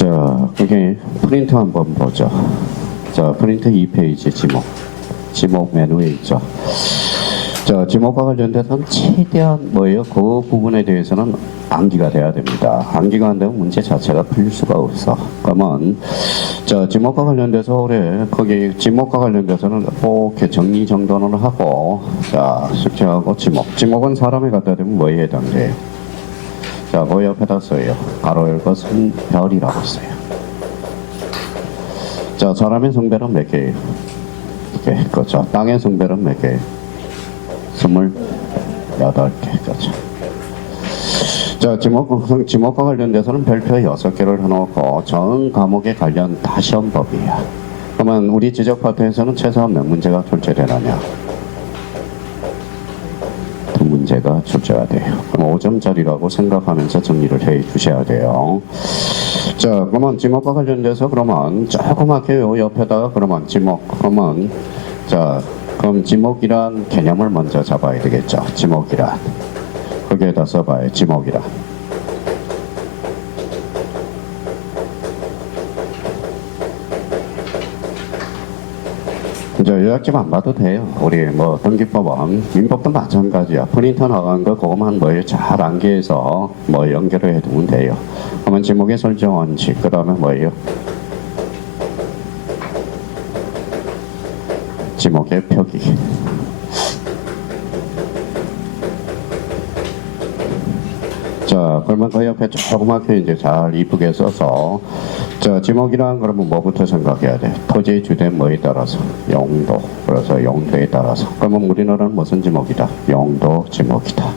자, 여기 프린트 한번 보죠. 자, 프린트 2페이지 지목. 지목 메뉴에 있죠. 자, 지목과 관련돼서는 최대한 뭐예요? 그 부분에 대해서는 암기가 돼야 됩니다. 암기가 안 되면 문제 자체가 풀릴 수가 없어. 그러면 자, 지목과 관련돼서 올해 거기 지목과 관련돼서는 이렇게 정리정돈을 하고 자, 숙제하고 지목은 사람에 갖다 대면 뭐에 해당돼요? 자, 뭐 옆에다 써요? 가로 열고 성별이라고 써요. 자, 사람의 성별은 몇 개예요? 개. 그렇죠. 땅의 성별은 몇 개예요? 28개. 그렇죠. 자, 지목과 관련돼서는 별표 6개를 해놓고 전 과목에 관련 다 시험법이에요. 그러면 우리 지적 파트에서는 최소한 몇 문제가 출제되느냐? 두 문제가 출제가 돼요. 그럼 5점짜리라고 생각하면서 정리를 해 주셔야 돼요. 자, 그러면 지목과 관련돼서 그러면 조그맣게 요 옆에다가 그러면 그러면 자, 그럼 지목이란 개념을 먼저 잡아야 되겠죠. 지목이란. 거기에다 써봐요. 지목이란. 이제 요약집 안 봐도 돼요. 우리 뭐 등기법은 민법도 마찬가지야. 프린터 나간 거 그거만 뭐예요? 잘 암기해서 뭐 연결을 해두면 돼요. 그러면 지목의 설정 원칙, 그 다음에 뭐예요? 지목의 표기. 자, 그러면 그 옆에 조그맣게 이제 잘 이쁘게 써서 자, 지목이란 그러면 뭐부터 생각해야 돼? 토지의 주된 뭐에 따라서? 용도. 그래서 용도에 따라서. 그러면 우리나라는 무슨 지목이다? 용도 지목이다.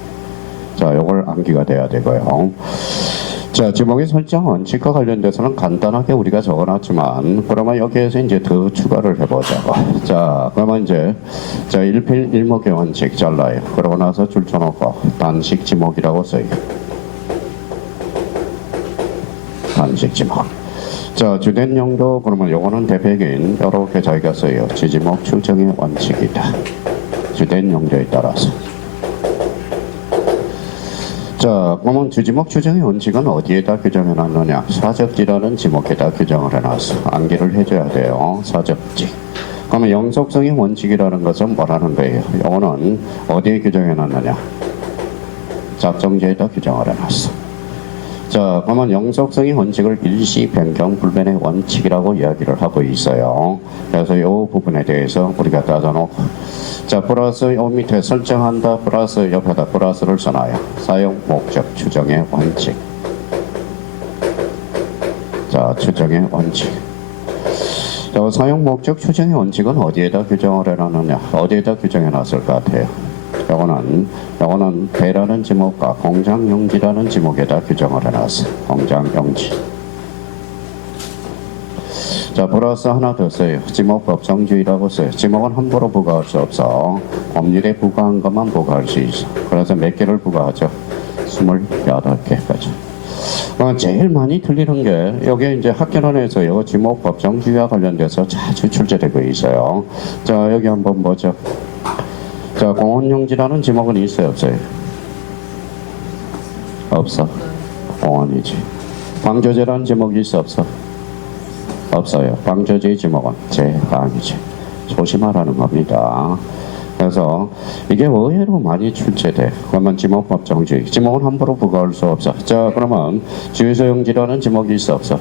자, 요걸 암기가 돼야 되고요. 자, 지목의 설정 원칙과 관련돼서는 간단하게 우리가 적어놨지만 그러면 여기에서 이제 더 추가를 해보자고. 자, 그러면 이제 자, 1필 1목의 원칙 잘라요. 그러고 나서 줄 쳐놓고 단식 지목이라고 써요. 단식 지목. 자, 주된 용도 그러면 요거는 대표적인 이렇게 저희가 써요. 지지목 추정의 원칙이다. 주된 용도에 따라서. 자, 그러면 주지목 추정의 원칙은 어디에다 규정해 놨느냐? 사적지라는 지목에다 규정을 해놨어. 암기를 해줘야 돼요. 사적지. 그러면 영속성의 원칙이라는 것은 뭐라는 거예요? 요거는 어디에 규정해 놨느냐? 작성지에다 규정을 해놨어. 자, 그러면 영속성의 원칙을 일시 변경 불변의 원칙이라고 이야기를 하고 있어요. 그래서 이 부분에 대해서 우리가 따져놓고 자, 플러스 요 밑에 설정한다 플러스 옆에다 플러스를 써놔요. 사용 목적 추정의 원칙. 자, 추정의 원칙. 자, 사용 목적 추정의 원칙은 어디에다 규정을 해놨느냐? 어디에다 규정해 놨을 것 같아요? 요거는 배라는 지목과 공장용지라는 지목에다 규정을 해놨어. 공장용지. 자, 플러스 하나 더 써요. 지목 법정주의라고 써요. 지목은 함부로 부과할 수 없어. 법률에 부과한 것만 부과할 수 있어. 그래서 몇 개를 부과하죠? 28개까지. 제일 많이 틀리는 게 여기 이제 학교론에서요. 지목 법정주의와 관련돼서 자주 출제되고 있어요. 자, 여기 한번 보죠. 자, 공원용지라는 지목은 있어요, 없어요? 없어. 공원이지. 방조제라는 지목이 있어, 없어? 없어요. 방조제의 지목은 제-방이지. 조심하라는 겁니다. 그래서 이게 의외로 많이 출제돼. 그러면 지목 법정주의. 지목은 함부로 부과할 수 없어. 자, 그러면 주유소용지라는 지목이 있어, 없어?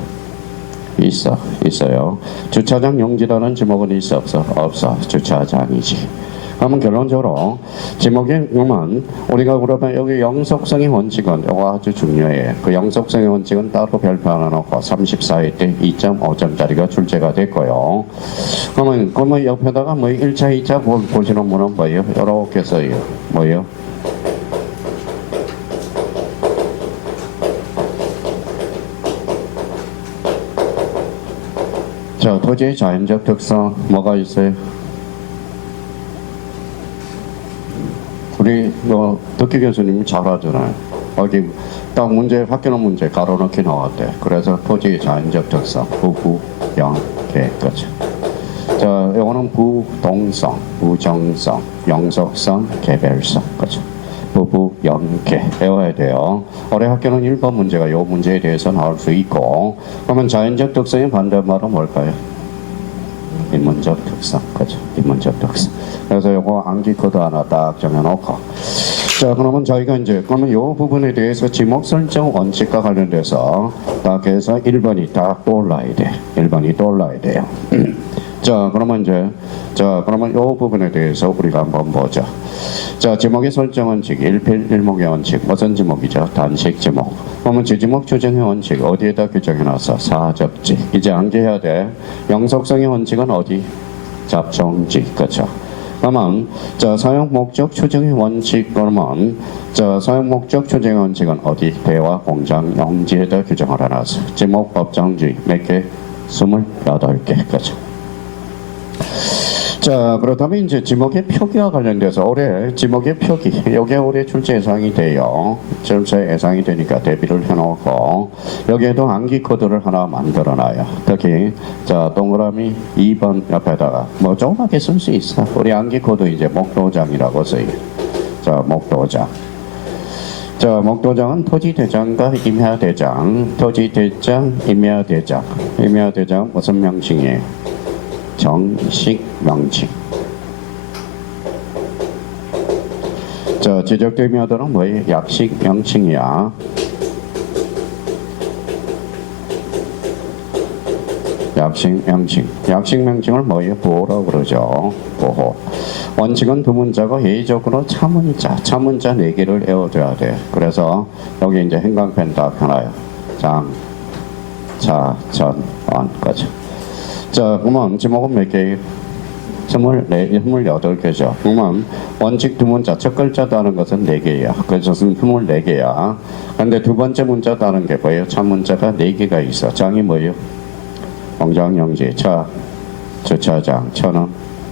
있어요. 주차장 용지라는 지목은 있어, 없어? 없어. 주차장이지. 그러면 결론적으로 지목의 그러면 우리가 그러면 여기 영속성의 원칙은 이거 아주 중요해. 그 영속성의 원칙은 따로 별표 하나 넣고 34회 때 2.5점짜리가 출제가 됐고요. 그러면 옆에다가 뭐 1차, 2차 보시는 분은 뭐예요? 이렇게 써요. 뭐예요? 자, 토지의 자연적 특성 뭐가 있어요? 우리 덕기 교수님이 잘 하잖아요. 여기 딱 문제 학교는 문제 가로넣기 나왔대. 그래서 토지의 자연적 특성 부부 영계까지. 자, 이거는 부동성, 부정성, 영속성, 개별성, 그죠? 부부 연계 배워야 돼요. 올해 학교는 1번 문제가 이 문제에 대해서 나올 수 있고, 그러면 자연적 특성의 반대말은 뭘까요? 인문적 특성, 그죠? 인문적 특성. 그래서 요거 암기 코드 하나 딱 정해놓고, 자, 그러면 저희가 이제 그러면 이 부분에 대해서 지목 설정 원칙과 관련돼서 딱 해서 1번이 딱 떠올라야 돼. 1번이 떠올라야 돼요. 자, 그러면 이제 그러면 이 부분에 대해서 우리가 한번 보죠. 자, 지목의 설정 원칙, 1필 1목의 원칙, 무슨 지목이죠? 단식 지목. 그러면 지지목 추정의 원칙 어디에다 규정해놨어? 사접지. 이제 암기해야 돼. 영속성의 원칙은 어디? 잡종지, 그렇죠? 그러면 자, 사용 목적 추정의 원칙, 그러면 자, 사용 목적 추정의 원칙은 어디? 대화 공장 용지에다 규정을 해놨어. 지목 법정주의 몇 개? 28개, 그렇죠? 자, 그렇다면 이제 지목의 표기와 관련돼서 올해 지목의 표기, 여기에 올해 출제 예상이 돼요. 출제 예상이 되니까 대비를 해놓고 여기에도 암기 코드를 하나 만들어놔요. 특히 자, 동그라미 2번 옆에다가 뭐 조그맣게 쓸 수 있어. 우리 암기 코드 이제 목도장이라고 써요. 자, 목도장. 자, 목도장은 토지대장과 임야대장, 토지대장, 임야대장. 임야대장 무슨 명칭이에요? 정식 명칭. 자, 지적된 임야들은 뭐예요? 약식 명칭이야. 약식 명칭. 약식 명칭을 뭐예요? 보호라고 그러죠. 보호. 원칙은 두 문자고 예의적으로 차문자 4개를 외워줘야 돼. 그래서 여기 이제 행강펜 딱 하나요. 장, 자, 전, 원까지. 자, 그러면 지목은 몇 개예요? 28개죠. 그러면 원칙 두 문자, 첫 글자 다는 것은 4개야. 그래서 24개야. 근데 두 번째 문자 다는 게 뭐예요? 차 문자가 4개가 있어. 장이 뭐예요? 공장용지, 차, 주차장, 천은,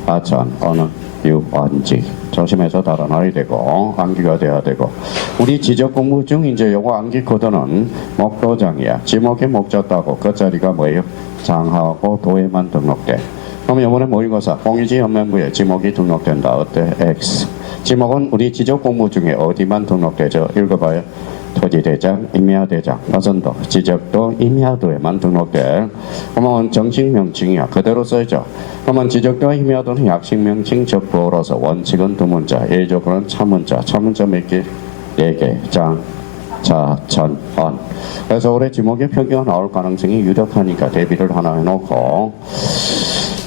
하천, 어는, 유원지. 조심해서 달아놔야 되고, 암기가 돼야 되고. 우리 지적 공부 중 이제 요거 암기 코드는 목도장이야. 지목에 목자 따고 그 자리가 뭐예요? 장하고 도에만 등록돼. 그럼 이번에 모의고사 공유지 연면부에 지목이 등록된다. 어때? X. 지목은 우리 지적 공부 중에 어디만 등록되죠? 읽어봐요. 토지대장, 임야대장, 무슨도, 지적도, 임야도에만 등록돼. 그러면 정식 명칭이야. 그대로 써야죠. 그러면 지적도와 임야도는 약식 명칭 접보로서 원칙은 두 문자, 예의적으로는 차문자. 차문자 몇 개? 4개. 장, 자, 전, 원. 그래서 올해 지목의 표기가 나올 가능성이 유력하니까 대비를 하나 해놓고.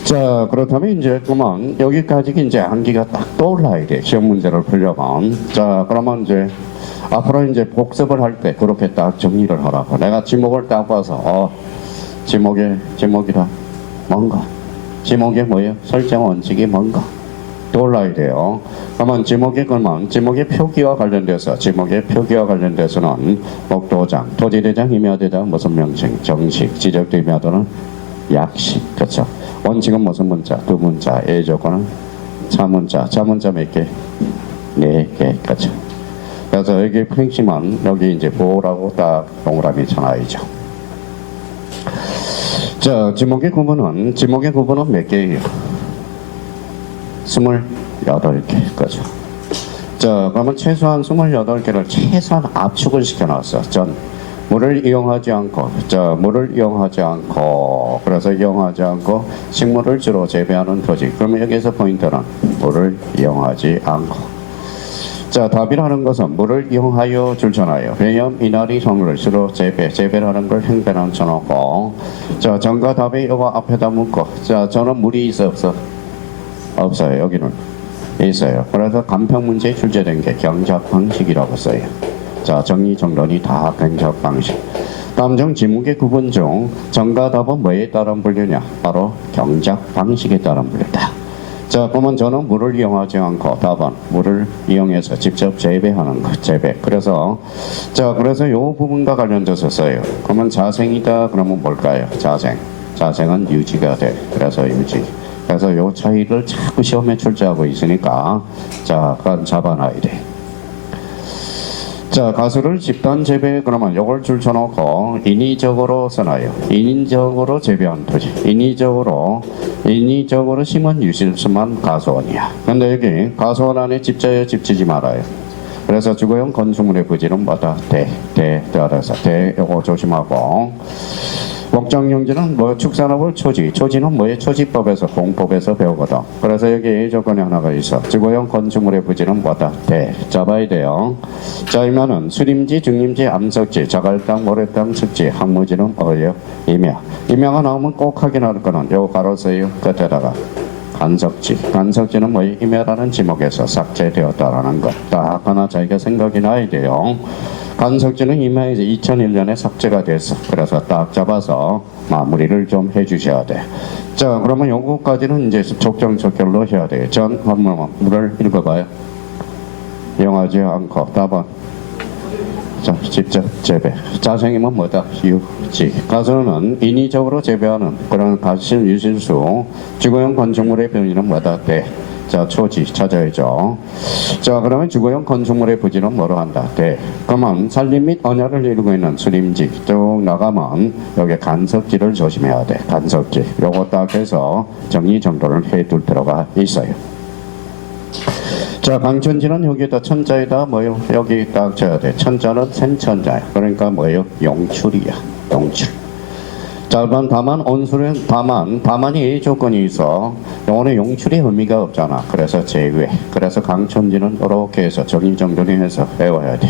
자, 그렇다면 이제 그러면 여기까지 이제 암기가 딱 떠올라야 돼. 시험 문제를 풀려면. 자, 그러면 이제 앞으로 이제 복습을 할 때 그렇게 딱 정리를 하라고. 내가 지목을 딱 봐서 지목이다. 뭔가. 지목이 뭐예요? 설정 원칙이 뭔가. 떠올라야 돼요. 그러면 지목의 표기와 관련돼서는 목도장, 토지대장, 임야대장 무슨 명칭? 정식, 지적도 임야도는 약식, 그렇죠? 원칙은 무슨 문자? 두 문자, 예조건은 차문자, 차문자 몇 개? 4개, 그렇죠? 그래서 여기 핵심은 여기 이제 보호라고 딱 동그라미 쳐놔야죠. 자, 지목의 구분은 몇 개예요? 28개, 그죠? 자, 그러면 최소한 28개를 최소한 압축을 시켜놨어. 물을 이용하지 않고, 그래서 이용하지 않고 식물을 주로 재배하는 토지. 그러면 여기서 포인트는 물을 이용하지 않고. 자, 답이라는 것은 물을 이용하여 줄쳐놔요. 회염, 이나리, 성을 주로 재배라는 걸 행배랑 쳐놓고. 자, 정과 답에 이거 앞에다 묶고. 자, 저는 물이 있어, 없어? 없어요. 여기는 있어요. 그래서 간평 문제에 출제된 게 경작 방식이라고 써요. 자, 정리정돈이 다 경작 방식. 다음 중 지목의 구분 중 정과 답은 뭐에 따른 분류냐? 바로 경작 방식에 따른 분류다. 자, 그러면 저는 물을 이용하지 않고 답은 물을 이용해서 직접 재배하는 것, 재배. 그래서 요 부분과 관련돼서 써요. 그러면 자생이다. 그러면 뭘까요? 자생은 유지가 돼. 그래서 유지. 그래서 요 차이를 자꾸 시험에 출제하고 있으니까 자, 그건 잡아놔야 돼. 자, 가수를 집단 재배, 그러면 요걸 줄쳐놓고 인위적으로 써놔요. 인위적으로 재배한 토지. 인위적으로 심은 유실수만 가수원이야. 근데 여기 가수원 안에 집져요, 집지지 말아요. 그래서 주거용 건축물의 부지는 뭐다? 따라서 요거 조심하고. 목적용지는 뭐 축산업을 초지는 뭐예요? 초지법에서 공법에서 배우거든. 그래서 여기 조건이 하나가 있어. 주거용 건축물의 부지는 뭐다? 잡아야 돼요. 자, 이면은 수림지, 중림지, 암석지, 자갈땅, 모래땅, 습지, 항무지는 뭐예요? 임야가 나오면 꼭 확인할 거는 요거 바로 써요. 끝에다가 간석지는 뭐예요? 임야라는 지목에서 삭제되었다라는 것. 딱 하나 자기가 생각이 나야 돼요. 간석지는 임야에서 2001년에 삭제가 됐어. 그래서 딱 잡아서 마무리를 좀 해주셔야 돼. 자, 그러면 요거까지는 이제 족정척결로 해야 돼요. 전 한문을 읽어봐요. 영하지 않고 답은 자, 직접 재배. 자생이면 뭐다? 유지. 가수는 인위적으로 재배하는 그런 가실 유실수. 주거용 건축물의 변이는 뭐다? 자, 초지 찾아야죠. 자, 그러면 주거용 건축물의 부지는 뭐로 한다? 그러면 산림 및 언야를 이루고 있는 수림지 쭉 나가면 여기 간석지를 조심해야 돼. 간석지. 요거 딱 해서 정리정돈을 해둘 필요가 있어요. 자, 강천지는 여기다 천자에다 뭐요? 여기 딱 쳐야 돼. 천자는 생천자야. 그러니까 뭐요? 용출이야. 용출. 자, 그럼 다만이 조건이 있어. 요거는 용출이 의미가 없잖아. 그래서 제외. 그래서 강천지는 이렇게 해서 정리정돈해서 외워야 돼.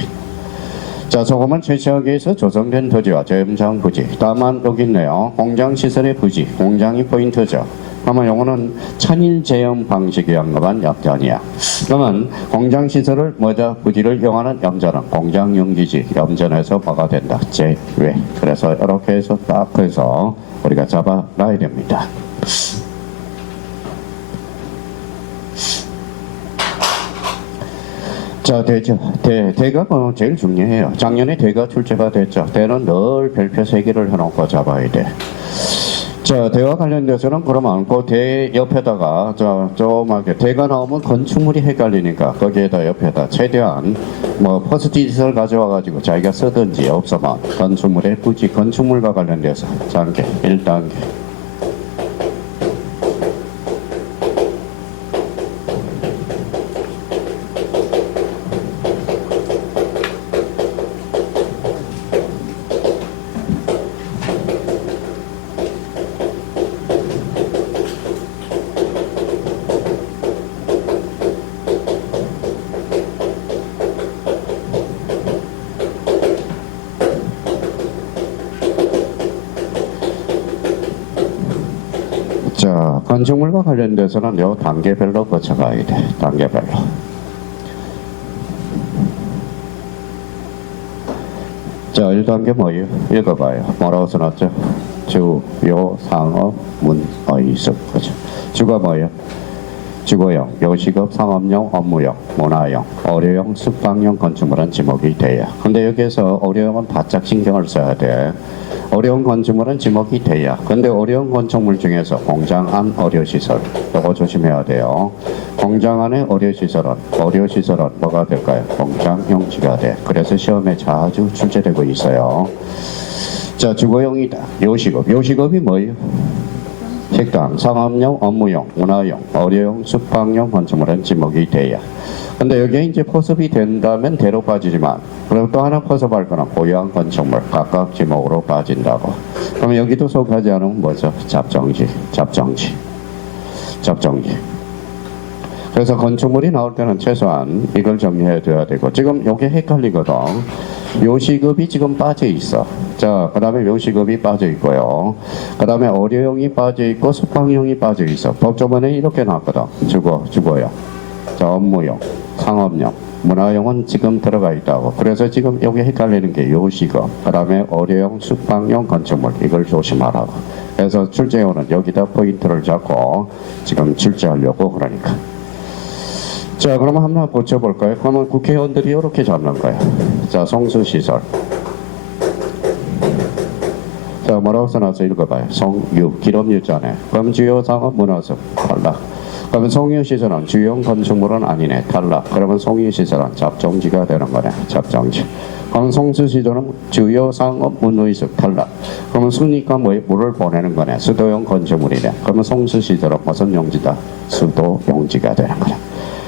자, 소금은 최시하게에서 조성된 토지와 저염장 부지. 다만 여기 있네요. 공장시설의 부지. 공장이 포인트죠. 그러면 요거는 천일 제염 방식에 언급한 염전이야. 그러면 공장시설을 부지를 이용하는 염전은 공장용지지 염전에서 뭐가 된다? 제외. 그래서 이렇게 해서 딱 해서 우리가 잡아놔야 됩니다. 자, 대가 제일 중요해요. 작년에 대가 출제가 됐죠. 대는 늘 별표 3개를 해놓고 잡아야 돼. 자, 대와 관련돼서는 그러면 그 대 옆에다가 조그맣게 대가 나오면 건축물이 헷갈리니까 거기에다 옆에다 최대한 포스트잇을 가져와가지고 자기가 쓰든지 없으면 건축물의 부지 건축물과 관련돼서 단계 1단계. 자, 건축물과 관련돼서는 요 단계별로 거쳐가야 돼. 단계별로. 자, 1단계 뭐예요? 읽어봐요. 뭐라고 써놨죠? 주요 상업 문의습. 그죠? 주가 뭐예요? 주거용, 요식업, 상업용, 업무용, 문화용, 어려용, 숙박용 건축물은 지목이 돼요. 근데 여기에서 어려용은 바짝 신경을 써야 돼. 어려운 건축물은 지목이 돼야. 근데 어려운 건축물 중에서 공장 안 어려시설 이거 조심해야 돼요. 공장 안에 어려시설은 뭐가 될까요? 공장용지가 돼. 그래서 시험에 자주 출제되고 있어요. 자, 주거용이다. 요식업이 뭐예요? 식당, 상업용, 업무용, 문화용, 어려용, 숙박용 건축물은 지목이 돼야. 근데 여기에 이제 포섭이 된다면 대로 빠지지만, 그리고 또 하나 포섭할 거는 고유한 건축물, 각각 지목으로 빠진다고. 그러면 여기도 속하지 않으면 뭐죠? 잡정지. 그래서 건축물이 나올 때는 최소한 이걸 정리해 둬야 되고, 지금 여기 헷갈리거든. 요식업이 지금 빠져 있어. 자, 그 다음에 요식업이 빠져 있고요. 그 다음에 어려용이 빠져 있고, 숙박용이 빠져 있어. 법조문에 이렇게 나왔거든. 주거용. 자, 업무용, 상업용, 문화용은 지금 들어가 있다고. 그래서 지금 여기 헷갈리는 게 요식업, 그 다음에 어려용, 숙박용 건축물, 이걸 조심하라고. 그래서 출제원은 여기다 포인트를 잡고 지금 출제하려고 그러니까. 자, 그러면 한번 고쳐볼까요? 그러면 국회의원들이 이렇게 잡는 거예요. 자, 성수시설. 자, 뭐라고 써놨어? 읽어봐요. 성유, 기름유자네. 그럼 주요 상업 문화습, 탈락. 그러면 송유시설은 주요 건축물은 아니네. 탈락. 그러면 송유시설은 잡정지가 되는 거네. 잡정지. 그럼 성수시설은 주요 상업 문의습 탈락. 그러면 수니까 물을 보내는 거네. 수도용 건축물이네. 그러면 성수시설은 무슨 용지다? 수도용지가 되는 거네.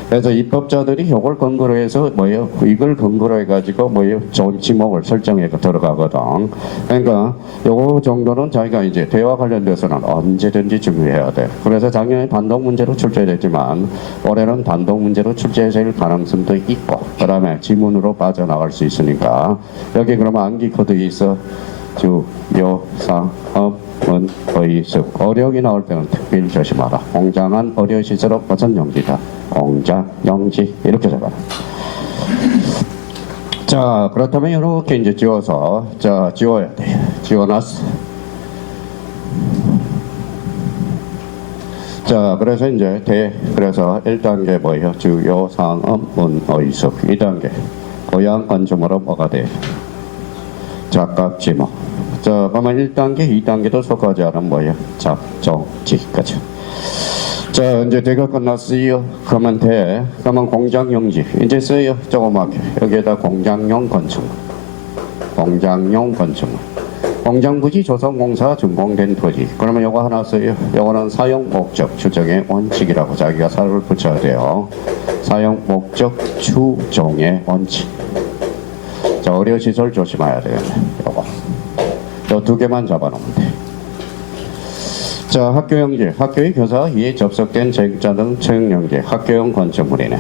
그래서 입법자들이 이걸 근거로 해서 뭐예요? 이걸 근거로 해가지고 뭐예요? 좋은 지목을 설정해 들어가거든. 그러니까 요거 정도는 자기가 이제 대화 관련돼서는 언제든지 준비해야 돼. 그래서 작년에 단독 문제로 출제됐지만 올해는 단독 문제로 출제될 가능성도 있고, 그다음에 지문으로 빠져나갈 수 있으니까 여기 그러면 암기 코드 있어. 주요 상업은 의습 어력이 나올 때는 특별히 조심하라. 공장한 어려시설로 무슨 용지다. 공장 용지 이렇게 적어라. 자, 그렇다면 이렇게 이제 지워서 자 지워야 돼. 지워놨어. 자, 그래서 이제 그래서 1단계 뭐예요? 주요 상업은 의습. 2단계 고양 건축물은 뭐가 돼? 작값 지목. 자, 그러면 1단계, 2단계도 속하지 않은 뭐예요? 작정지. 그죠? 자, 이제 대가 끝났어요. 그러면 그러면 공장용지. 이제 써요. 조그맣게. 여기에다 공장용 건축물. 공장용 건축물. 공장부지 조성공사 준공된 토지. 그러면 요거 하나 써요. 요거는 사용 목적 추정의 원칙이라고 자기가 살을 붙여야 돼요. 사용 목적 추정의 원칙. 자, 의료시설 조심해야 되겠네. 요거. 요 두 개만 잡아놓으면 돼. 자, 학교용지. 학교의 교사 이에 접속된 체육자 등 체육용지. 학교용 건축물이네.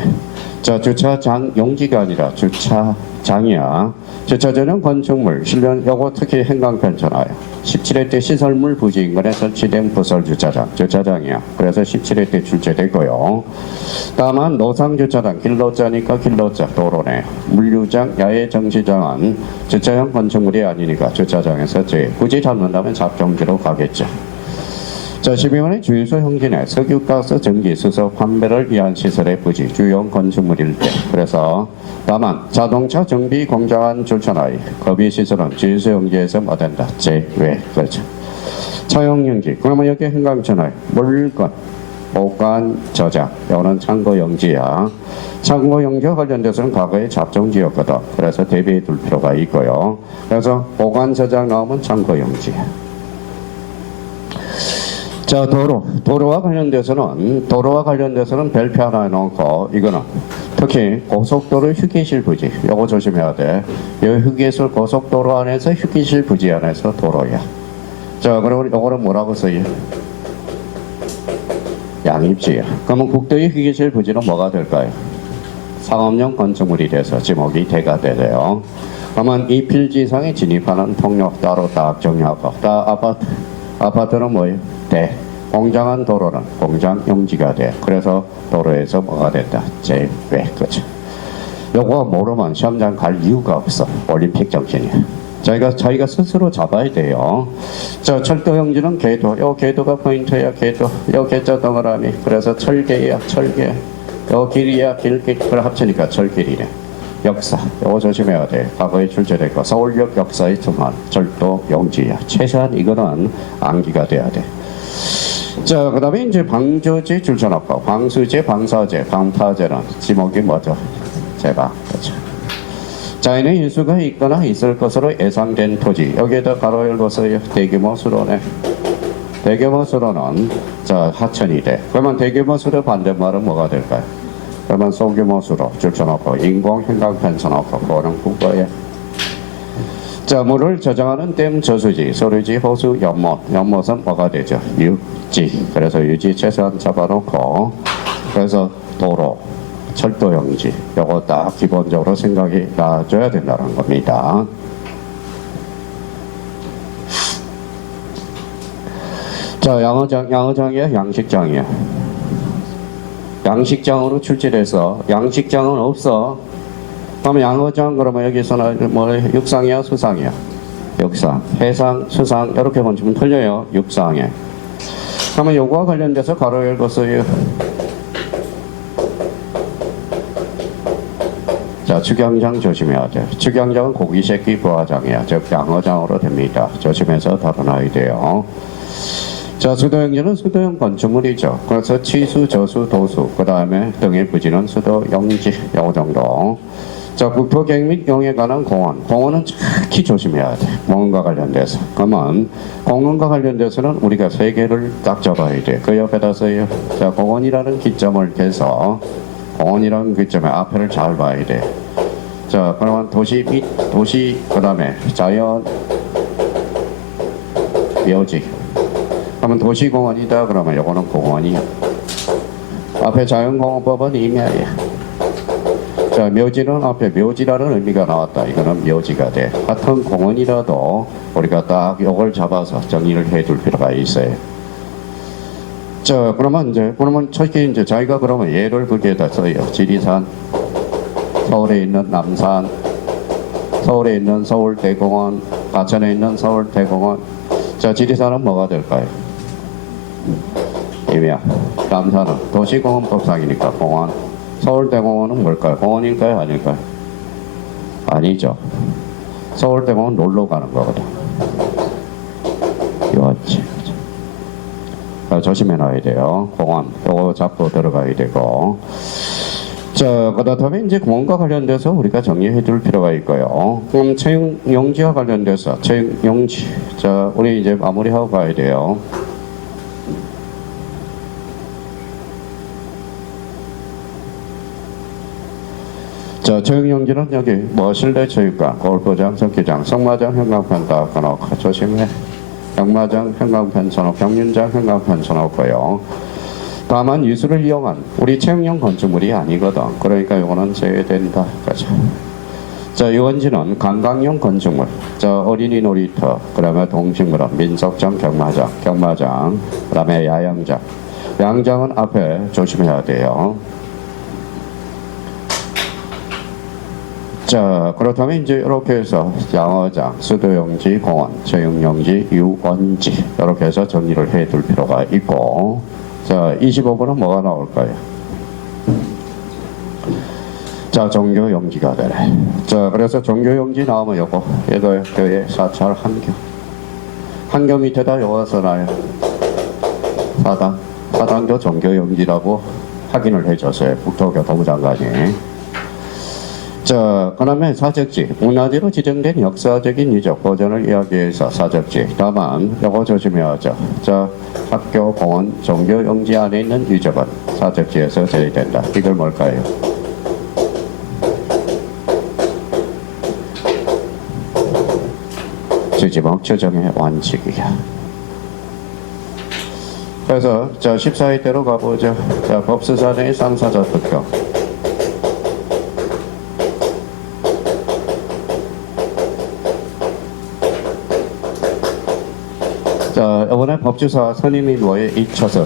자, 주차장 용지가 아니라 주차장이야. 주차전용 건축물. 실련 요거 특히 행강편잖아요. 17회 때 시설물 부지 인근에 설치된 부설 주차장. 주차장이야. 그래서 17회 때 출제되고요. 다만 노상주차장 길로자니까 길로자 도로네. 물류장 야외 정시장은 주차용 건축물이 아니니까 주차장에서 굳이 잡는다면 잡종지로 가겠죠. 자, 12번의 주유소 형진에 석유가스 전기 수소 판매를 위한 시설의 부지 주요 건축물일 때. 그래서 다만 자동차 정비 공장안 출천하에 거비 시설은 주유소 형지에서 뭐 된다? 제외. 그렇죠. 차용 형지. 그러면 여기 행강천하에 물건 보관 저장. 이거는 창고 용지야. 창고 용지와 관련돼서는 과거에 잡종지였거든. 그래서 대비해 둘 필요가 있고요. 그래서 보관 저장 나오면 창고 용지야. 자, 도로와 관련돼서는 별표 하나 해놓고 이거는 특히 고속도로 휴게실 부지 요거 조심해야 돼. 이 휴게실 고속도로 안에서 휴게실 부지 안에서 도로야. 자, 그러면 요거는 뭐라고 써요? 양입지야. 그러면 국도의 휴게실 부지는 뭐가 될까요? 상업용 건축물이 돼서 지목이 대가 되래요. 그러면 이 필지상에 진입하는 통로 따로 딱 정리하고, 아파트는 뭐예요? 공장한 도로는 공장 용지가 돼. 그래서 도로에서 뭐가 된다? 제외. 그죠? 요거 모르면 시험장 갈 이유가 없어. 올림픽 정신이야. 자기가 스스로 잡아야 돼요. 자, 철도 용지는 궤도. 요 궤도가 포인트야. 궤도. 요 궤자 동그라미. 그래서 철계야. 철계. 요 길이야. 길길. 그걸 합치니까 철길이네. 역사. 요거 조심해야 돼. 과거에 출제됐고 서울역 역사의 전환. 철도 용지야. 최소한 이거는 암기가 돼야 돼. 자, 그 다음에 이제 방조제 출전학과, 방수제, 방사제, 방파제는 지목이 뭐죠? 제가. 그렇죠. 자연의 인수가 있거나 있을 것으로 예상된 토지. 여기에다 가로 열고서요. 대규모 수로네. 대규모 수로는 자, 하천이 돼. 그러면 대규모 수로 반대말은 뭐가 될까요? 그러면 소규모 수로 출전학과, 인공 행강편 전학과, 그거는 국어에. 자, 물을 저장하는 댐 저수지, 소류지, 호수, 연못은 뭐가 되죠? 육지. 그래서 유지 최소한 잡아놓고, 그래서 도로, 철도 용지, 요거 딱 기본적으로 생각이 나줘야 된다는 겁니다. 자, 양어장이야, 양식장이야. 양식장으로 출제돼서 양식장은 없어. 그러면 양어장 그러면 여기서는 뭐 육상이야 수상이야? 육상, 해상, 수상 이렇게 건축은 틀려요. 육상에. 그러면 요거와 관련돼서 가로 열고서요. 자, 축양장 조심해야 돼. 축양장은 고기새끼 부화장이야. 즉 양어장으로 됩니다. 조심해서 다뤄놔야 돼요. 자, 수도용지는 수도용 건축물이죠. 그래서 치수, 저수, 도수, 그 다음에 등의 부지는 수도용지 요 정도. 자, 국토계획 및 용에 관한 공원. 공원은 특히 조심해야 돼. 공원과 관련돼서. 그러면 공원과 관련돼서는 우리가 세 개를 딱 잡아야 돼. 그 옆에다서요. 자, 공원이라는 기점을 깨서 공원이라는 그점에 앞에를 잘 봐야 돼. 자, 그러면 도시 그 다음에 자연, 묘지. 그러면 도시공원이다. 그러면 요거는 공원이야. 앞에 자연공원법은 임야야. 자, 묘지는 앞에 묘지라는 의미가 나왔다. 이거는 묘지가 돼. 같은 공원이라도 우리가 딱 요걸 잡아서 정리를 해둘 필요가 있어요. 자, 그러면 특히 이제 자기가 그러면 예를 거기에다 써요. 지리산, 서울에 있는 남산, 서울에 있는 서울대공원, 과천에 있는 서울대공원. 자, 지리산은 뭐가 될까요? 임야. 남산은 도시공원법상이니까 공원. 서울대공원은 뭘까요? 공원일까요? 아닐까요? 아니죠. 서울대공원 놀러 가는 거거든. 이거지. 조심해놔야 돼요. 공원. 요거 잡고 들어가야 되고. 자, 그다음에 이제 공원과 관련돼서 우리가 정리해 둘 필요가 있고요. 그럼 채용용지와 관련돼서 채용용지. 자, 우리 이제 마무리하고 가야 돼요. 자, 채용용지는 여기 뭐 실내 체육관, 골프장, 스키장, 성마장, 형광펜 다 꺼놓고 조심해. 경마장, 형광펜 써놓고 경륜장, 형광펜 써놓고요. 다만 유수를 이용한 우리 채용용 건축물이 아니거든. 그러니까 이거는 제외된다. 그죠? 자, 유원지는 관광용 건축물. 자, 어린이 놀이터, 그다음에 동식물원, 민속장, 경마장, 그다음에 야영장. 야영장은 앞에 조심해야 돼요. 자, 그렇다면 이제 이렇게 해서 양어장, 수도용지, 공원, 채용용지, 유원지 이렇게 해서 정리를 해둘 필요가 있고. 자, 25번은 뭐가 나올까요? 자, 종교용지가 되네. 자, 그래서 종교용지 나오면 요거 얘도 교회 사찰 한교 밑에다 요거 써놔요. 사당교 종교용지라고 확인을 해줬어요. 국토교통부 장관이. 자, 그 다음에 사적지, 문화재로 지정된 역사적인 유적 보존을 이야기해서 사적지. 다만 요거 조심해야죠. 자, 학교, 공원, 종교용지 안에 있는 유적은 사적지에서 제외된다. 이걸 뭘까요? 주지목 추정의 원칙이야. 그래서 자, 14위대로 가보죠. 자, 법수산의 쌍사자 특경. 자, 이번에 법주사 스님이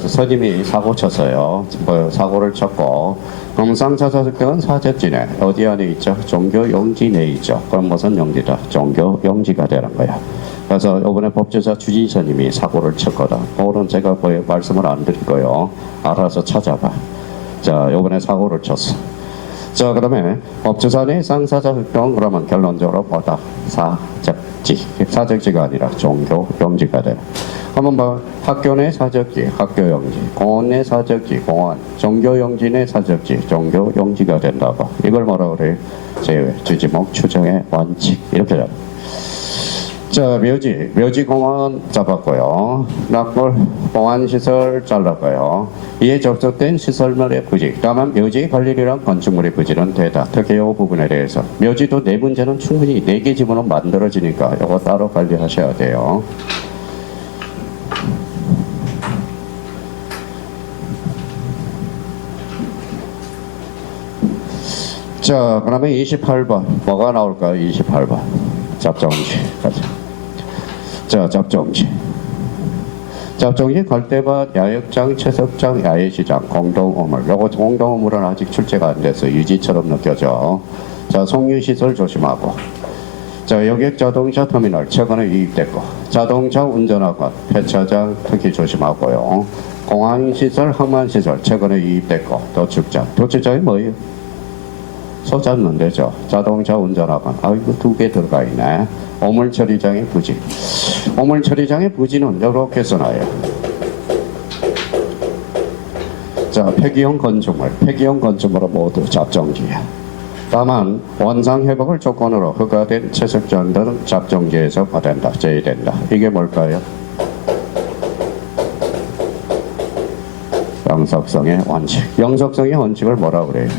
스님이 사고 쳤어요. 사고를 쳤고, 금상사자 특경은 사적지네. 어디 안에 있죠? 종교용지 내에 있죠. 그럼 무슨 용지다? 종교용지가 되는 거야. 그래서 이번에 법주사 주지 스님이 사고를 쳤거든. 그거는 제가 말씀을 안 드릴 거예요. 알아서 찾아봐. 자, 이번에 사고를 쳤어. 자, 그다음에 법주사 내 쌍사자 특경 그러면 결론적으로 뭐다? 사적지가 아니라 종교용지가 되는. 한번 봐. 학교 내 사적지, 학교용지, 공원 내 사적지, 공원, 종교용지 내 사적지, 종교용지가 된다고. 이걸 뭐라 그래요? 제외, 주지목, 추정의 원칙. 이렇게 잡아. 자, 묘지공원 잡았고요. 낙골, 공안시설 잘랐고요. 이에 접속된 시설물의 부지. 다만 묘지 관리이란 건축물의 부지는 되다. 특히 이 부분에 대해서. 묘지도 네 문제는 충분히 4개 지문은 만들어지니까 이거 따로 관리하셔야 돼요. 자, 그러면 28번. 뭐가 나올까요? 28번. 잡정지. 가자. 자, 잡정지. 잡정지 갈대밭, 야역장, 채석장, 야외시장, 공동우물. 요거 공동우물은 아직 출제가 안 돼서 유지처럼 느껴져. 자, 송유시설 조심하고. 자, 여객 자동차 터미널 최근에 유입됐고, 자동차 운전학원, 폐차장 특히 조심하고요. 공항시설, 항만시설 최근에 유입됐고, 도축장. 도축장이 뭐예요? 소 잡는 데죠. 자동차 운전학원. 이거 2개 들어가 있네. 오물처리장의 부지. 오물처리장의 부지는 이렇게 써놔요. 자, 폐기용 건축물은 모두 잡정지야. 다만 원상회복을 조건으로 허가된 채석장들은 잡정지에서 받아낸다, 제외된다. 이게 뭘까요? 영속성의 원칙. 영속성의 원칙을 뭐라 그래요?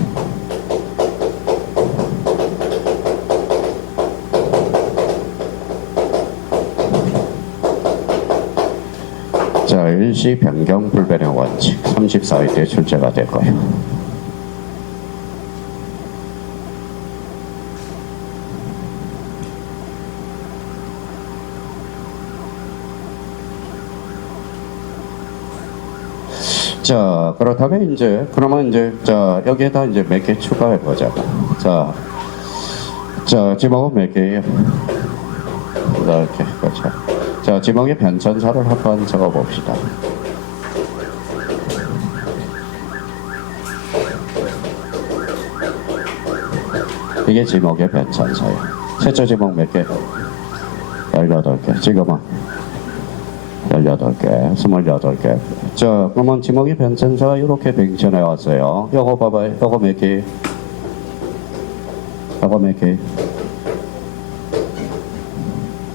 자, 일시 변경 불변의 원칙 34회 출제가 될 거예요. 자, 그렇다면 자, 여기에다 이제 몇 개 추가해 보자고. 자, 지목은 몇 개예요? 이렇게, 그렇죠. 자, 지목의 변천사를 한번 적어 봅시다. 이게 지목의 변천사예요. 최초 지목 몇 개? 18개. 지금은 18개, 28개. 자, 그러면 지목의 변천사가 이렇게 변천해 왔어요. 요거 봐봐요. 요거 몇 개? 요거 몇 개?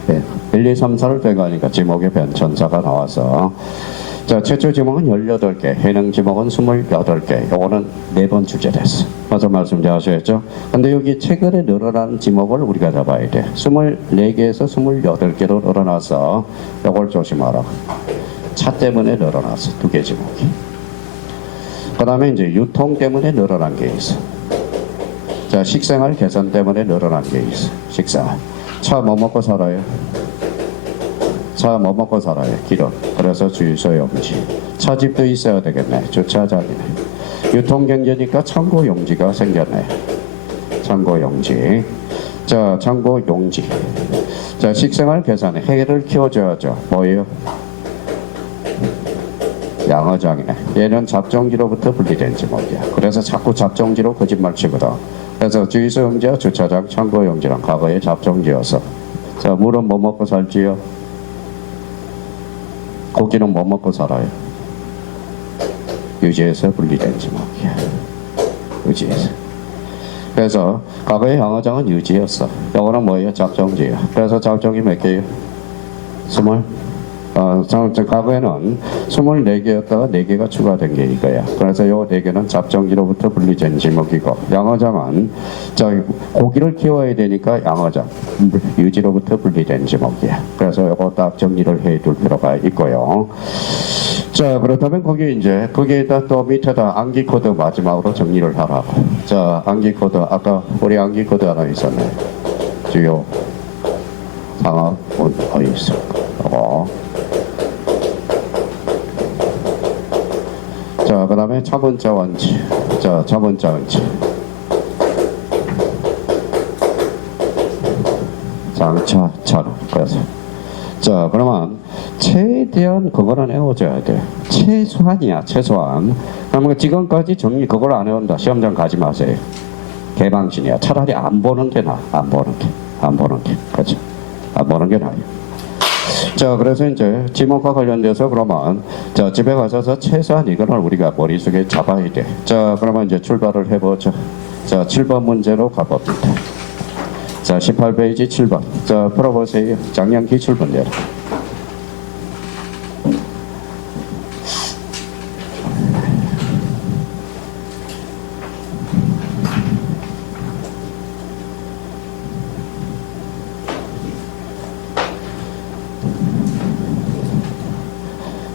네. 1, 2, 3, 4를 빼가니까 지목의 변천사가 나와서. 자, 최초 지목은 18개, 해당 지목은 28개. 요거는 4번 출제됐어. 맞아, 말씀 잘 하셨죠? 근데 여기 최근에 늘어난 지목을 우리가 잡아야 돼. 24개에서 28개로 늘어나서 요걸 조심하라. 차 때문에 늘어났어. 2개 지목이. 그 다음에 이제 유통 때문에 늘어난 게 있어. 자, 식생활 개선 때문에 늘어난 게 있어. 식생활. 차 뭐 먹고 살아요? 차 뭐 먹고 살아요? 기름. 그래서 주유소 용지. 차집도 있어야 되겠네. 주차장이네. 유통경제니까 창고 용지가 생겼네. 창고 용지. 자, 창고 용지. 자, 식생활 개선에 해를 키워줘야죠. 뭐예요? 양어장이네. 얘는 잡종지로부터 분리된 지목이야. 그래서 자꾸 잡종지로 거짓말 치거든. 그래서 주유소 용지와 주차장, 창고 용지랑 과거에 잡종지였어. 자, 물은 뭐 먹고 살지요? 고기는 뭐 먹고 살아요? 유지에서 분리된 지목이야. 유지에서. 그래서 과거의 양어장은 유지였어. 이거는 뭐예요? 잡종지야. 그래서 잡종이 몇 개예요? 과거에는 24개였다가 4개가 추가된 게 이거야. 그래서 요 4개는 잡종지로부터 분리된 지목이고, 양어장은 고기를 키워야 되니까 양어장, 유지로부터 분리된 지목이야. 그래서 요거 딱 정리를 해 둘 필요가 있고요. 자, 그렇다면 거기에다 또 밑에다 암기 코드 마지막으로 정리를 하라고. 자, 암기 코드, 아까 우리 암기 코드 하나 있었네. 주요 상업 어디 있을까? 자, 그 다음에 차분자 원칙. 자, 차분자 원칙. 장차, 차로. 그래서. 자, 그러면 최대한 그거는 해오셔야 돼. 최소한이야, 최소한. 그러면 지금까지 정리 그걸 안 해온다. 시험장 가지 마세요. 개방신이야. 차라리 안 보는 게 나아. 안 보는 게. 그렇죠. 안 보는 게 나아요. 자, 그래서 이제 지목과 관련돼서 그러면 자, 집에 가셔서 최소한 이거는 우리가 머릿속에 잡아야 돼. 자, 그러면 이제 출발을 해보죠. 자, 7번 문제로 가봅니다. 자, 18페이지 7번. 자, 풀어보세요. 작년 기출 문제로.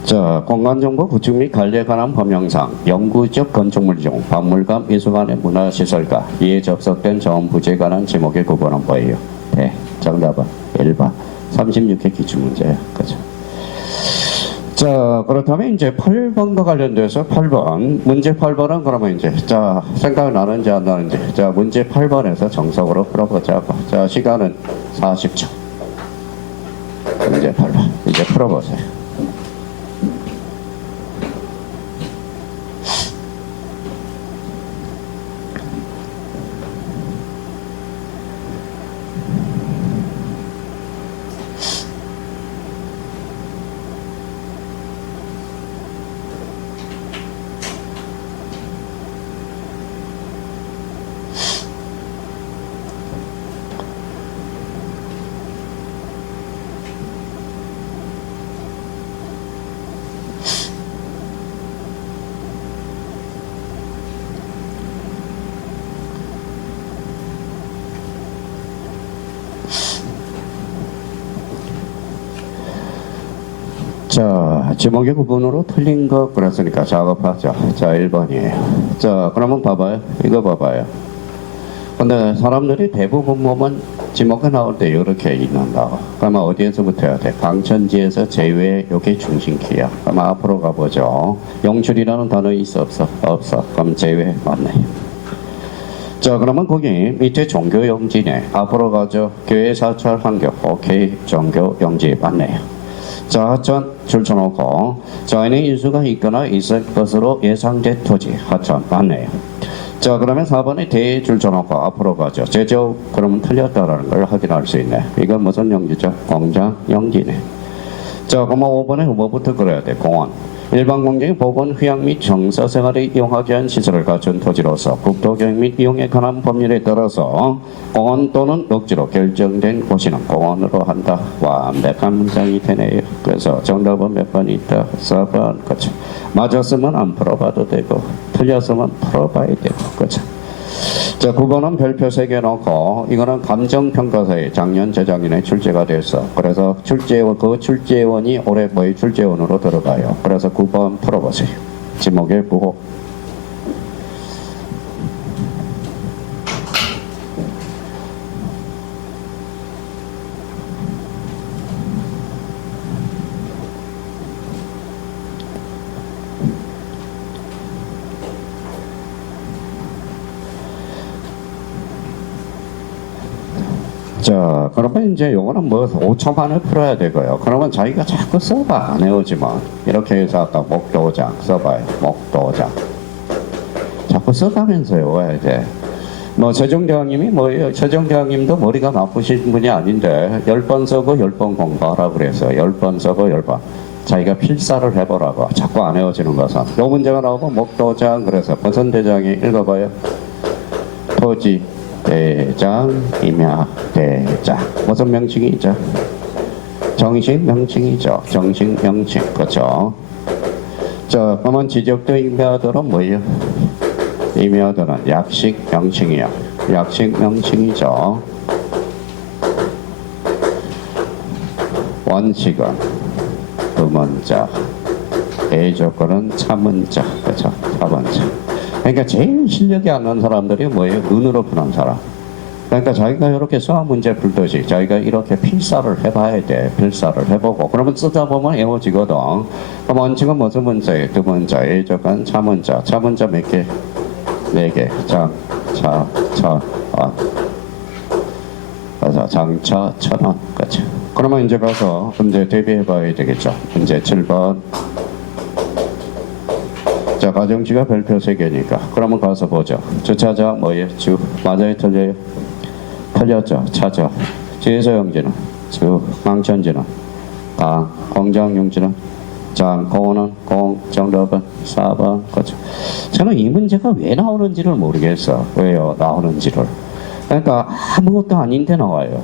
자, 공간정보 구축 및 관리에 관한 법령상 영구적 건축물 중 박물관, 미술관의 문화시설과 이에 접속된 자원 부지에 관한 지목의 구분은 뭐예요? 네, 정답은 1번 36회 기출문제예요. 그죠? 자, 그렇다면 이제 8번과 관련돼서 8번 문제 8번은 그러면 이제 자, 생각나는지 안 나는지 자, 문제 8번에서 정석으로 풀어보자고. 자, 시간은 40초. 문제 8번 이제 풀어보세요. 자, 지목의 구분으로 틀린 거 그랬으니까 작업하죠. 자, 1번이에요. 자, 그러면 봐봐요. 이거 봐봐요. 근데 사람들이 대부분 보면 지목에 나올 때 이렇게 읽는다고. 그러면 어디에서부터 해야 돼? 방천지에서 제외, 요게 중심키야. 그러면 앞으로 가보죠. 영출이라는 단어 있어, 없어? 없어. 그럼 제외 맞네. 자, 그러면 거기 밑에 종교 영지네. 앞으로 가죠. 교회 사찰 환경. 오케이. 종교 영지 맞네요. 자, 하천 줄쳐놓고 자연의 인수가 있거나 있을 것으로 예상된 토지. 하천 맞네요. 자, 그러면 4번에 대 줄쳐놓고 앞으로 가죠. 제조 그러면 틀렸다라는 걸 확인할 수 있네. 이건 무슨 영지죠? 공장 영지네. 자, 그러면 5번에 뭐부터 그려야 돼? 공원. 일반 공장의 보건, 휴양 및 정서 생활에 이용하기 위한 시설을 갖춘 토지로서 국토교육 및 이용에 관한 법률에 따라서 공원 또는 녹지로 결정된 곳이는 공원으로 한다. 완벽한 문장이 되네요. 그래서 정답은 몇 번 있다? 4번. 그렇죠. 맞았으면 안 풀어봐도 되고 틀렸으면 풀어봐야 되고. 그렇죠. 자, 9번은 별표 3개 넣고 이거는 감정평가사에 작년 재작년에 출제가 됐어. 그래서 출제원, 그 출제원이 올해 뭐의 출제원으로 들어가요. 그래서 9번 풀어보세요. 지목의 부호. 자, 그러면 이제 요거는 뭐 5초 만에 풀어야 되고요. 그러면 자기가 자꾸 써봐. 안 해오지만. 이렇게 해서 아까 목도장 써봐요. 목도장. 자꾸 써가면서 외워야 돼. 뭐 세종대왕님이 뭐예요? 세종대왕님도 머리가 나쁘신 분이 아닌데 10번 써고 10번 공부하라 그래서 10번 써고 10번. 자기가 필사를 해보라고. 자꾸 안 해오지는 것은. 요 문제가 나오고 목도장 그래서 무슨 대장이 읽어봐요. 토지. 대장, 임야, 대장. 무슨 명칭이죠? 정식 명칭이죠. 정식 명칭. 그렇죠. 자, 그러면 지적도 임야들은 뭐예요? 임야들은 약식 명칭이요. 약식 명칭이죠. 원칙은 의문자, 대조건은 차문자. 그렇죠. 차문자. 그러니까 제일 실력이 안 나는 사람들이 뭐예요? 눈으로 푸는 사람. 그러니까 자기가 이렇게 수학 문제 풀듯이 자기가 이렇게 필사를 해봐야 돼. 필사를 해보고 그러면 쓰다 보면 외워지거든. 그럼 원칙은 무슨 문자예요? 두 문자, 예조건, 차문자. 차문자 몇 개? 4개. 장, 차, 천, 원. 그래서 장차, 천원. 그렇죠. 그러면 이제 가서 문제 대비해봐야 되겠죠. 문제 7번. 자, 가정지가 별표 3개니까. 그러면 가서 보죠. 주차자 뭐예요? 주. 맞아요? 틀려요? 틀렸죠. 차죠. 지에서 영지는 주. 망천지는 강. 공장용지는 장. 공원은 공. 정답은 4번. 그렇죠. 저는 이 문제가 왜 나오는지를 모르겠어. 왜요? 나오는지를. 그러니까 아무것도 아닌데 나와요.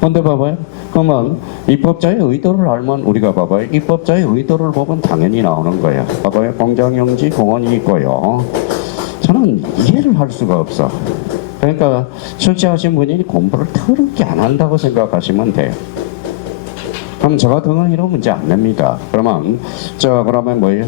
근데 봐봐요. 그러면 입법자의 의도를 알면 우리가 봐봐요. 입법자의 의도를 보면 당연히 나오는 거예요. 봐봐요. 공장용지 공원이 있고요. 저는 이해를 할 수가 없어. 그러니까 출제하신 분이 공부를 더럽게 안 한다고 생각하시면 돼요. 그럼 저 같은 경우는 이런 문제 안 냅니다. 그러면 그러면 뭐예요?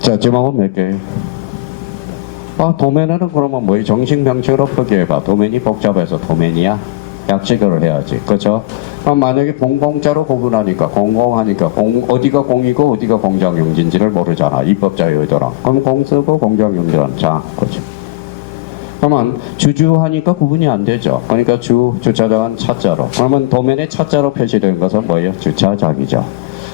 자, 지목은 몇 개예요? 도면에는 그러면 뭐예요? 정식 명칭으로 표기해봐. 도면이 복잡해서 도면이야? 약식을 해야지. 그렇죠? 그럼 만약에 공공자로 구분하니까 공공하니까 어디가 공이고 어디가 공장용지인지를 모르잖아. 입법자의 의도랑. 그럼 공 쓰고 공장용지는 자. 그렇죠? 그러면 주주하니까 구분이 안 되죠. 그러니까 주차장은 차자로. 그러면 도면에 차자로 표시된 것은 뭐예요? 주차장이죠.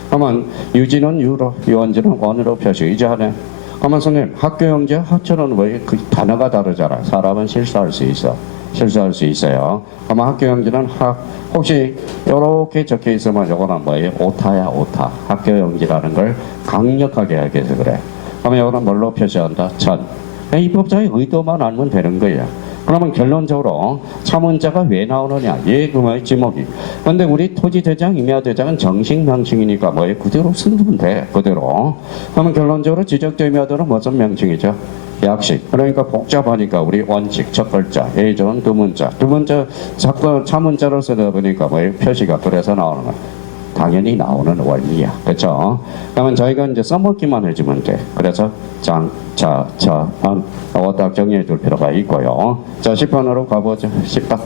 그러면 유지는 유로, 유원지는 원으로 표시. 이제 하네. 그러면 선생님, 학교용지, 하천은 왜 그 단어가 다르잖아. 사람은 실수할 수 있어. 실수할 수 있어요. 그러면 학교용지는 혹시 이렇게 적혀 있으면 이거는 뭐예요? 오타야, 오타. 학교용지라는 걸 강력하게 하기 위해서 그래. 그러면 이거는 뭘로 표시한다? 천. 입법자의 의도만 알면 되는 거야. 그러면 결론적으로 차문자가 왜 나오느냐? 그 뭐예요? 지목이. 근데 우리 토지대장, 임야대장은 정식 명칭이니까 뭐예요? 그대로 쓰면 돼. 그대로. 그러면 결론적으로 지적자 임야들은 무슨 명칭이죠? 약식. 그러니까 복잡하니까 우리 원칙 첫 글자, 예전 두 문자. 두 문자 자꾸 차문자로 쓰다 보니까 뭐예요? 표시가 그래서 나오는 거야. 당연히 나오는 원리야. 그렇죠? 그러면 저희가 이제 써먹기만 해주면 돼. 그래서 장, 자, 안 딱 정리해 줄 필요가 있고요. 자, 10번으로 가보죠. 10번.